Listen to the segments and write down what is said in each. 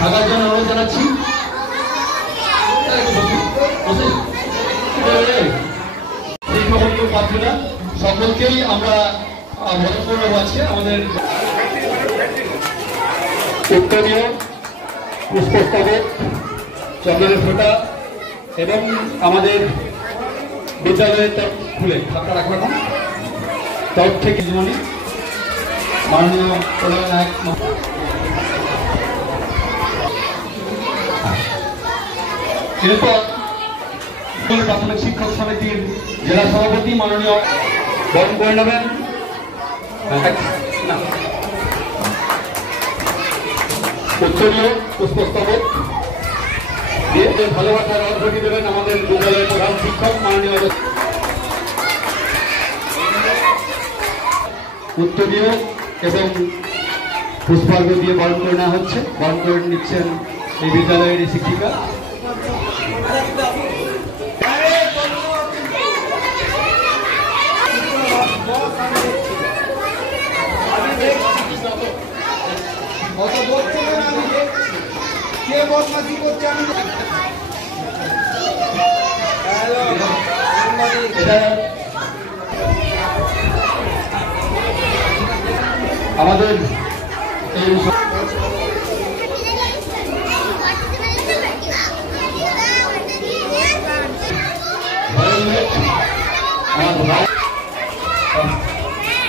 থাকার জন্য অনুরোধ জানাচ্ছি। প্রার্থীরা সকলকেই আমরা বরণ করে নেব আজকে। আমাদের উত্তরীয় পুষ্পস্তবক, চন্দনের ফোঁটা এবং আমাদের বিদ্যালয়ের তরফ খুলে খাতা রাখবেন তরফ থেকে জীবনী মাননীয় প্রধান এরপর প্রাথমিক শিক্ষক সমিতির জেলা সভাপতি মাননীয় বরণ করে নেবেন। উত্তরীয় পুষ্পস্তবক দিয়ে ভালোবাসার অর্ঘ্য দেবেন আমাদের বিদ্যালয়ের প্রধান শিক্ষক মাননীয়। উত্তরীয় এবং পুষ্পার্ঘ দিয়ে বরণ করে নেওয়া হচ্ছে। বরণ করে নিচ্ছেন এই বিদ্যালয়ের শিক্ষিকা। আমাদের এই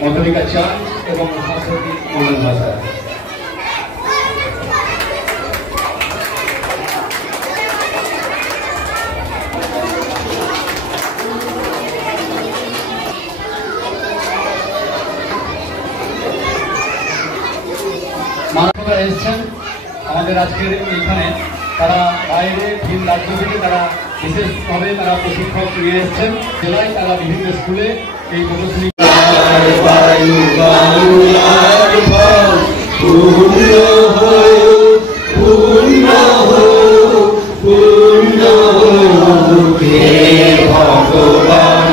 মধুরিকা চাঁদ এবং সংস্কৃতি মন্ডল ভাষা মানবরা এসেছেন আমাদের আজকের এইখানে। তারা বাইরে ভিন রাজ্য থেকে তারা বিশেষভাবে তারা প্রশিক্ষক নিয়ে এসেছেন জেলায়। তারা বিভিন্ন স্কুলে এই প্রদর্শনী ভগবান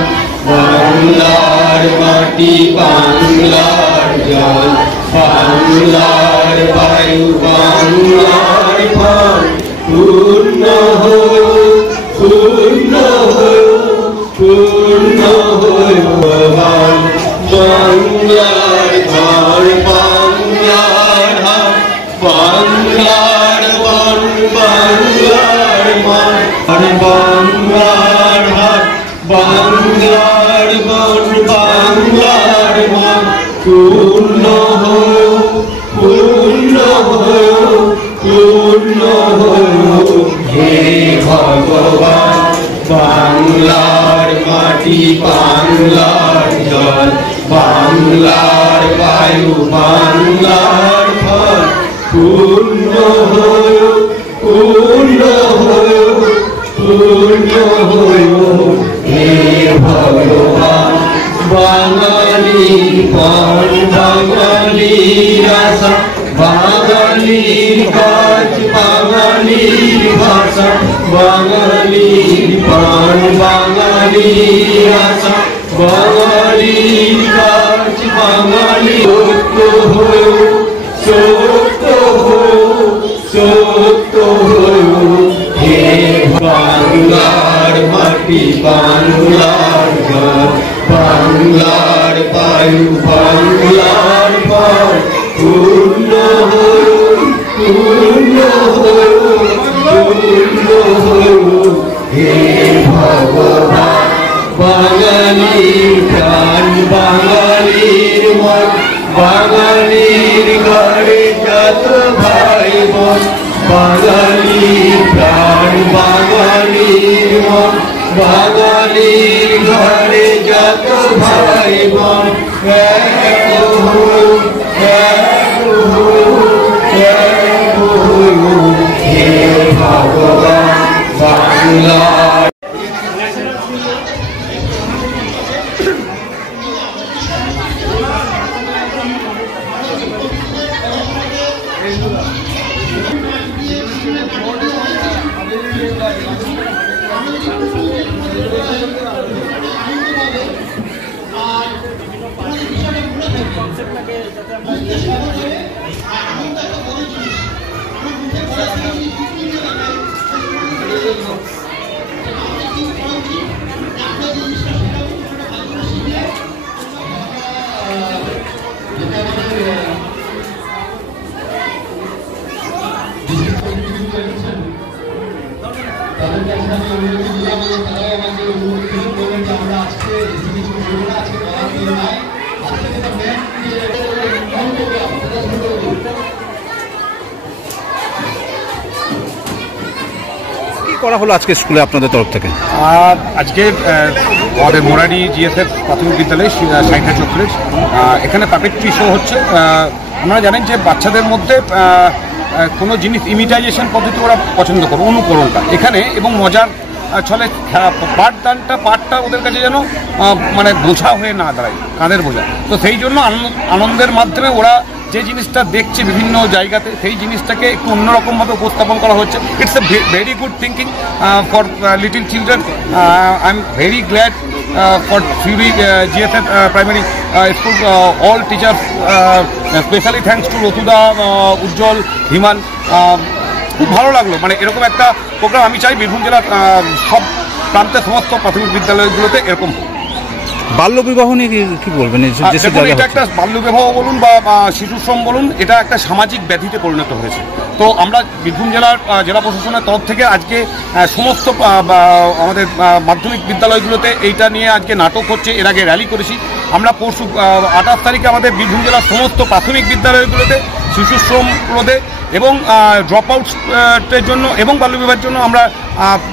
বাংলার মাটি, বাংলার জল, বাংলার বায়ু, বাংলার ফল পূর্ণ হোক, পূর্ণ হোক, পূর্ণ হোক। বাংলার ঘর, বাংলার হাট, বাংলার বন, বাংলার মাঠ, বাংলার হাট, বাংলার বন, বাংলার মাঠ পূর্ণ হোক, পূর্ণ হোক, পূর্ণ হোক। হে ভগবান বাংলার মাটি, বাংলার জল, বাংলার বায়ু, বাংলার ফল পূর্ণ হোক, পূর্ণ হোক, পূর্ণ হোক। হে ভগবান বাঙালির পণ, বাঙালির আশা, বাঙালির কাজ, বাঙালির ভাষা, বাঙালির পণ, বাঙালির আশা, বাঙালির কাজ, বাঙালি সত্য হোক, সত্য হোক, সত্য হোক। হে বাংলার মাটি, বাংলার জল, বাংলার বায়ু, বাংলার ফল পূর্ণ হোক, পূর্ণ হোক, পূর্ণ হোক। হে ভগবান বাঙালির প্রাণ, বাঙালির মন, বাঙালির ঘরে যত ভাই বোন, বাঙালির প্রাণ, বাঙালির মন, বাঙালির ঘরে যত ভাই বোন এক হোক, এক হোক, এক হোক। হে ভগবান বাংলার কনসেপ্টটাকে যাতে আমরা এসেছেন তাদের কাছে আমি অনুরোধ করলাম, তারাও আমাকে অনুরোধ করলেন যে আমরা আজকে বেশি কিছু করবো না, আজকে বলার দিন নাই, আজকে যেটা মেন যে করা হলো আজকে স্কুলে আপনাদের তরফ থেকে? আজকে আমাদের মোরারি জিএসএফ প্রাথমিক বিদ্যালয়ে সাইকেল চক্রের এখানে পাপেট্রি শো হচ্ছে। আপনারা জানেন যে বাচ্চাদের মধ্যে কোনো জিনিস ইমিটাইজেশন পদ্ধতি ওরা পছন্দ করে, অনুকরণটা এখানে, এবং মজার ছলে পাঠটা ওদের কাছে যেন মানে বোঝা হয়ে না দাঁড়ায়, কাঁধের বোঝা। তো সেই জন্য আনন্দের মাধ্যমে ওরা যে জিনিসটা দেখছে বিভিন্ন জায়গাতে, সেই জিনিসটাকে একটু অন্যরকমভাবে উপস্থাপন করা হচ্ছে। It's a very good thinking for little children. I am very glad for ফিউরি GSF primary school, all teachers, specially thanks to রতুদা, উজ্জ্বল, হিমান। খুব ভালো লাগলো, মানে এরকম একটা প্রোগ্রাম আমি চাই বীরভূম জেলার সব প্রান্তে সমস্ত প্রাথমিক বিদ্যালয়গুলোতে এরকম। বাল্যবিবাহ নিয়ে কি বলবেন? এটা একটা বাল্যবিবাহ বলুন বা শিশুশ্রম বলুন, এটা একটা সামাজিক ব্যাধিতে পরিণত হয়েছে। তো আমরা বীরভূম জেলার জেলা প্রশাসনের তরফ থেকে আজকে সমস্ত আমাদের মাধ্যমিক বিদ্যালয়গুলোতে এইটা নিয়ে আজকে নাটক হচ্ছে। এর আগে র্যালি করেছি আমরা। পরশু 28 তারিখে আমাদের বীরভূম জেলার সমস্ত প্রাথমিক বিদ্যালয়গুলোতে শিশুশ্রম রোধে এবং ড্রপ আউটের জন্য এবং বাল্যবিবাহের জন্য আমরা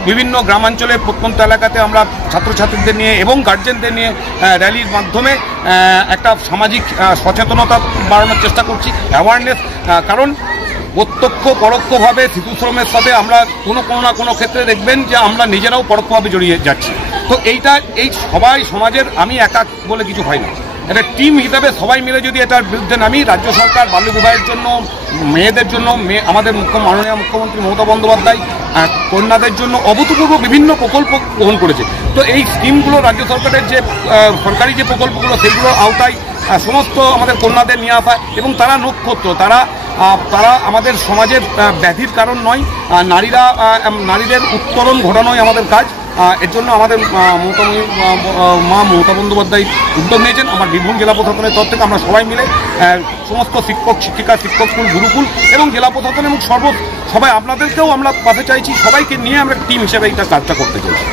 বিভিন্ন গ্রামাঞ্চলে প্রত্যন্ত এলাকাতে আমরা ছাত্রছাত্রীদের নিয়ে এবং গার্জেনদের নিয়ে র্যালির মাধ্যমে একটা সামাজিক সচেতনতা বাড়ানোর চেষ্টা করছি, অ্যাওয়ারনেস। কারণ প্রত্যক্ষ পরোক্ষভাবে শিশুশ্রমের সাথে আমরা কোনো না কোনো ক্ষেত্রে দেখবেন যে আমরা নিজেরাও পরোক্ষভাবে জড়িয়ে যাচ্ছি। তো এই সবাই সমাজের, আমি একা বলে কিছু হয় না, একটা টিম হিসাবে সবাই মিলে যদি এটার বিরুদ্ধে নামি, রাজ্য সরকার বাল্যবিবাহের জন্য, মেয়েদের জন্য, আমাদের মাননীয় মুখ্যমন্ত্রী মমতা বন্দ্যোপাধ্যায় কন্যাদের জন্য অভূতপূর্ব বিভিন্ন প্রকল্প গ্রহণ করেছে। তো এই স্কিমগুলো রাজ্য সরকারের যে সরকারি যে প্রকল্পগুলো, সেইগুলোর আওতায় সমস্ত আমাদের কন্যাদের নিয়ে আসা, এবং তারা নক্ষত্র, তারা আমাদের সমাজের ব্যাধির কারণ নয়। নারীদের উত্তরণ ঘটানোই আমাদের কাজ। এর জন্য আমাদের মা মমতা বন্দ্যোপাধ্যায় উদ্যোগ নিয়েছেন। আমার বীরভূম জেলা প্রশাসনের তরফ থেকে আমরা সবাই মিলে সমস্ত শিক্ষক, শিক্ষিকা, শিক্ষক স্কুল, গুরুকুল এবং জেলা প্রশাসন এবং সবাই আপনাদেরকেও আমরা পাশে চাইছি, সবাইকে নিয়ে আমরা টিম হিসেবে এইটা কাজটা করতে চাইছি।